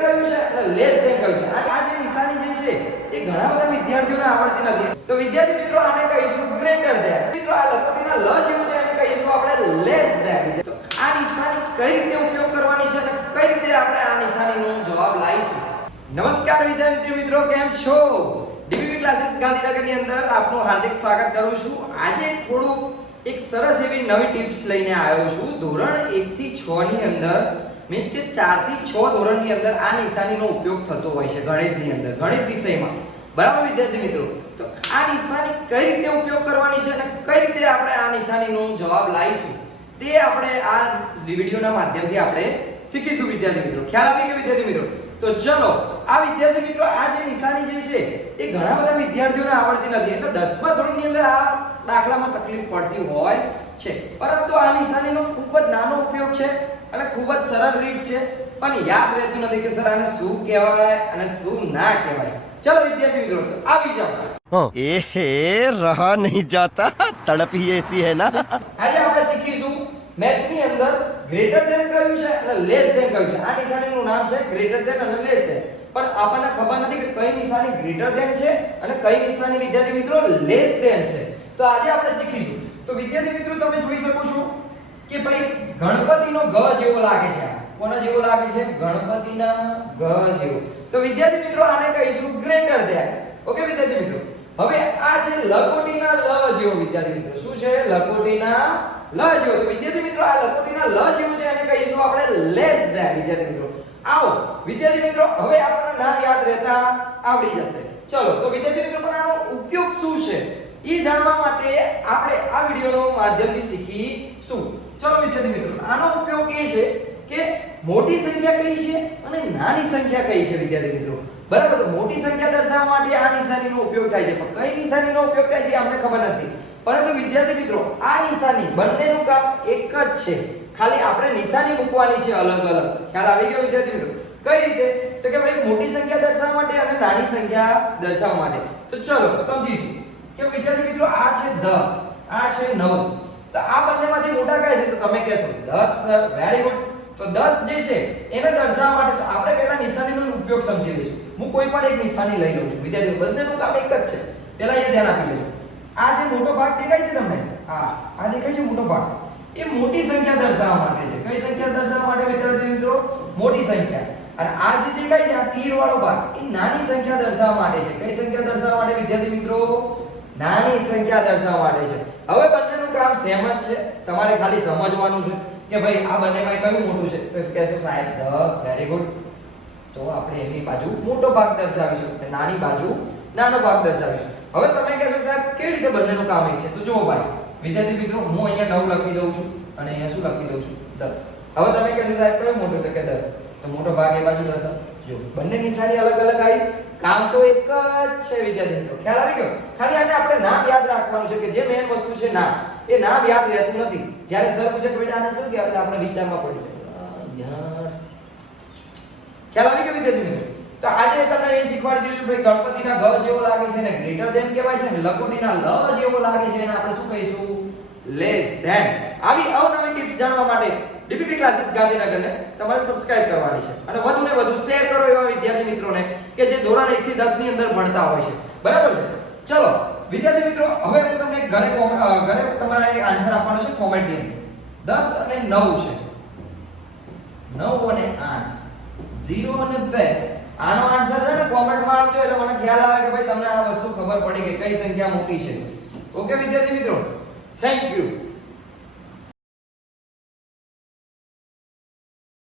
કયું છે? અને લેસ ધેન કયું છે. આ જે નિશાની જે છે, એ ઘણા બધા વિદ્યાર્થીઓને આવડતી નથી. તો વિદ્યાર્થી મિત્રો, આને કહીશું ગ્રેટર ધેન મિત્રો, આ લખોટીના લ જેવું છે, એને કહીશું આપણે લેસ ધેન તો આ નિશાની કઈ રીતે ઉપયોગ કરવાની છે અને કઈ રીતે આપણે આ નિશાનીનો જવાબ લાવીશું? નમસ્કાર વિદ્યાર્થી મિત્રો, કેમ છો? ડીબીવી ક્લાસીસ ગાંધીનગરની અંદર આપનું હાર્દિક સ્વાગત કરું છું. આજે થોડું એક સરસ એવી નવી ટિપ્સ લઈને આવ્યો છું. ધોરણ 1 થી 6 ની અંદર મીન્સ કે 4 થી 6 ધોરણની અંદર આ નિશાનીનો ઉપયોગ થતો હોય છે ગણિતની અંદર, ગણિત વિષયમાં. બરાબર વિદ્યાર્થી મિત્રો? તો આ નિશાની કઈ રીતે ઉપયોગ કરવાની છે અને કઈ રીતે આપણે આ નિશાનીનો જવાબ લાવીશું તે આપણે આ વિડીયોના માધ્યમથી આપણે શીખીશું વિદ્યાર્થી મિત્રો. ખ્યાલ આવી ગયો વિદ્યાર્થી મિત્રો? તો ચલો, આ વિદ્યાર્થી મિત્રો, આ જે નિશાની જે છે, એ ઘણા બધા વિદ્યાર્થીઓને આવડતી નથી. એટલે દસમા ધોરણની અંદર આ દાખલામાં તકલીફ પડતી હોય છે. પરંતુ આ નિશાનીનો ખૂબ જ નાનો ઉપયોગ છે અને ખૂબ જ સરળ રીત છે. પણ યાદ રહેતું નથી કે સર આને શું કહેવાય અને શું ના કહેવાય. ચલો વિદ્યાર્થી મિત્રો આવી જાઓ. એહે રહા નહીં જાતા. તડપ એસી હે ના. આજે આપણે શીખીશું મેથ્સની અંદર ગ્રેટર ધેન કયું છે અને લેસ ધેન કયું છે. આ નિશાનીનું નામ છે ગ્રેટર ધેન અને લેસ ધેન. પણ આપણને ખબર નથી કે કઈ નિશાની ગ્રેટર ધેન છે અને કઈ નિશાની વિદ્યાર્થી મિત્રો લેસ ધેન છે. તો આજે આપણે શીખીશું. તો વિદ્યાર્થી મિત્રો, તમે જોઈ શકો છો કે ભાઈ ગણપતિનો ગ જેવો લાગે છે. કોનો જેવો લાગે છે? ગણપતિના ગ જેવો. તો વિદ્યાર્થી મિત્રો, આને કહીશું ગ્રેટર ધેન. ઓકે વિદ્યાર્થી મિત્રો? હવે આ છે લકોટીના લ જેવો વિદ્યાર્થી મિત્રો. શું છે? લકોટીના લ જેવો. તો વિદ્યાર્થી મિત્રો, આ લકોટીના લ જેવું છે અને કહીશું આપણે લેસ ધેન. વિદ્યાર્થી મિત્રો, આવો. વિદ્યાર્થી મિત્રો, હવે આપણને નામ યાદ રહેતા આવડી જશે. ચલો, તો વિદ્યાર્થી મિત્રો, પણ આનો એ જાણવા માટે આપણે આ વિડિયોનો માધ્યમથી શીખીશું ચલો વિદ્યાર્થી મિત્રો, આનો ઉપયોગ એ છે કે મોટી સંખ્યા કઈ છે અને નાની સંખ્યા કઈ છે વિદ્યાર્થી મિત્રો? બરાબર, મોટી સંખ્યા દર્શાવવા માટે આ નિશાનીનો ઉપયોગ થાય છે. પણ કઈ નિશાનીનો ઉપયોગ થાય છે આપણે ખબર નથી. પરંતુ વિદ્યાર્થી મિત્રો, આ નિશાની બંનેનું કામ એક જ છે. ખાલી આપણે નિશાની મૂકવાની છે અલગ અલગ. ખ્યાલ આવી ગયો વિદ્યાર્થી મિત્રો? કઈ રીતે? તો કે ભાઈ, મોટી સંખ્યા દર્શાવવા માટે અને નાની સંખ્યા દર્શાવવા માટે. તો ચલો સમજીશું. કે વિદ્યાર્થી મિત્રો, આ છે 10 આ છે 9 તો આ બંનેમાંથી મોટા કયા છે? તો તમે કહેશો 10 સર વેરી ગુડ તો 10 જે છે, એને દર્શાવવા માટે તો આપણે પહેલા નિશાનીનો ઉપયોગ સમજી લઈશું. હું કોઈ પણ એક નિશાની લઈ લઉં છું. વિદ્યાર્થી, બંનેનું કામ એક જ છે. પહેલા એ ધ્યાન આપી લેજો. આ જે મોટો ભાગ દેખાય છે તમને? હા, આ દેખાય છે મોટો ભાગ. એ મોટી સંખ્યા દર્શાવવા માટે છે. કઈ સંખ્યા દર્શાવવા માટે વિદ્યાર્થી મિત્રો? મોટી સંખ્યા. અને આ જે દેખાય છે, આ તીર વાળો ભાગ, એ નાની સંખ્યા દર્શાવવા માટે છે. કઈ સંખ્યા દર્શાવવા માટે વિદ્યાર્થી મિત્રો? નાની સંખ્યા દર્શાવવા માટે છે. હવે બંનેનું કામ સેમ જ છે. તમારે ખાલી સમજવાનું છે કે ભાઈ આ બંનેમાં કયું મોટું છે. તો કહેશો સાહેબ 10 વેરી ગુડ તો આપણે એની બાજુ મોટો ભાગ દર્શાવીશું અને નાની બાજુ નાનો ભાગ દર્શાવીશું. હવે તમે કહેશો સાહેબ, કેવી રીતે બંનેનું કામ એક છે? તો જુઓ ભાઈ, વિદ્યાર્થી મિત્રો, હું અહીંયા 9 લખી દઉં છું અને અહીંયા શું લખી દઉં છું? 10 હવે તમે કહેશો સાહેબ, કયું મોટું? તો કે 10 તો મોટો ભાગ એ બાજુ દર્શાવ. જો બંને નિશાની અલગ અલગ આવી કામ તો એક જ છે, વિદ્યાર્થી મિત્રો. ખ્યાલ આવી ગયો? ખાલી આને આપણે નામ યાદ રાખવાનું છે કે જે મેઈન વસ્તુ છે નામ. એ નામ યાદ રહેતું નથી. જ્યારે સર પૂછે કે બેટા આને શું કહેવાય? એટલે આપણે વિચારમાં પડી જાય. યાર. ખ્યાલ આવી ગયો વિદ્યાર્થી મિત્રો? તો આજે તમને એ શીખવાડી દીધું ભાઈ ગણપતિના ઘર જેવો લાગે છે ને ગ્રેટર ધેન કહેવાય છે ને લકોટીના લ જેવો લાગે છે એને આપણે શું કહીશું? લેસ ધેન આવી ટિપ્સ જાણવા માટે ડીપીપી ક્લાસીસ ગાંધીનગરને તમારે સબસ્ક્રાઇબ કરવાની છે. અને વધુ ને વધુ શેર કરો એવા વિદ્યાર્થી મિત્રોને કે જે ધોરણ 1 થી 10 ની અંદર ભણતા હોય છે. બરાબર છે? ચલો, વિદ્યાર્થી મિત્રો, હવે હું તમને ઘરે ઘરે તમારે આન્સર આપવાનો છે કોમેન્ટની અંદર. 10 અને 9 છે. 9 અને 8 0 અને 2 આનો આન્સર છે ને કોમેન્ટમાં આપજો, એટલે મને ખ્યાલ આવે કે ભાઈ તમને આ વસ્તુ ખબર પડી કે કઈ સંખ્યા મોટી છે. ઓકે વિદ્યાર્થી મિત્રો? Thank you